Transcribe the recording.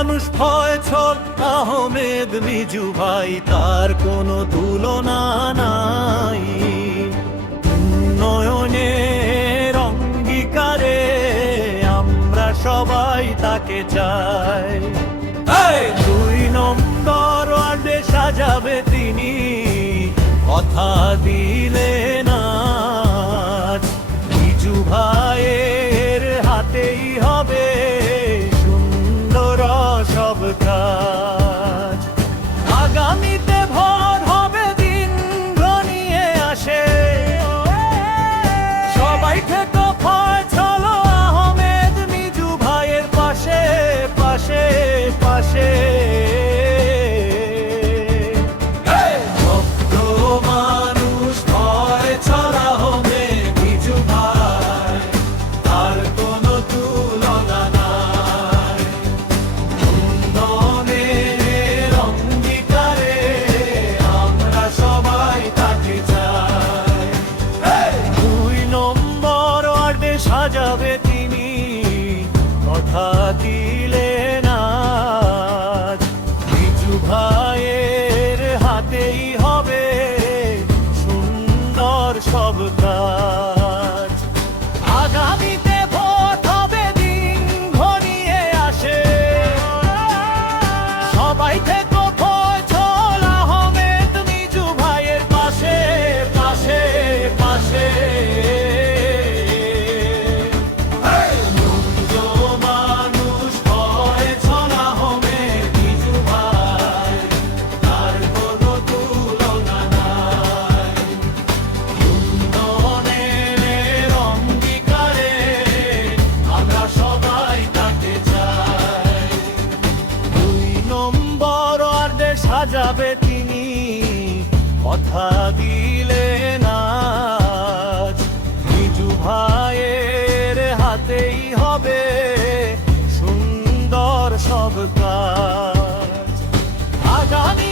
মানুষ ফয়ছল আহমেদ মিজু ভাই, তার কোনো তুলনা নাই। উন্নয়নের অঙ্গীকারে আমরা সবাই তাকে চাই। 2 নম্বর ওয়ার্ডে সাজাবে তিনি, কথা দিলেন আজ। মিজু ভাইয়ের হাতেই হবে সুন্দর সব কাজ। আগামীতে ভর হবে দিন ঘনিয়ে আসে, সবাই থেকে ফয়ছল আহমেদ মিজু ভাইয়ের পাশে পাশে পাশে। সাজাবে তিনি, কথা দিলেন আজ। মিজু ভাইয়ের হাতেই হবে সুন্দর সব কাজ। আগামীতে ভোট হবে দিন ঘনিয়ে আসে, সবাই থেকে ফয়ছল আহমেদ মিজু ভাইয়ের পাশে পাশে পাশে। সাজাবে তিনি, কথা দিলেন আজ। মিজু ভাইয়ের হাতেই হবে সুন্দর সব কাজ। আগামী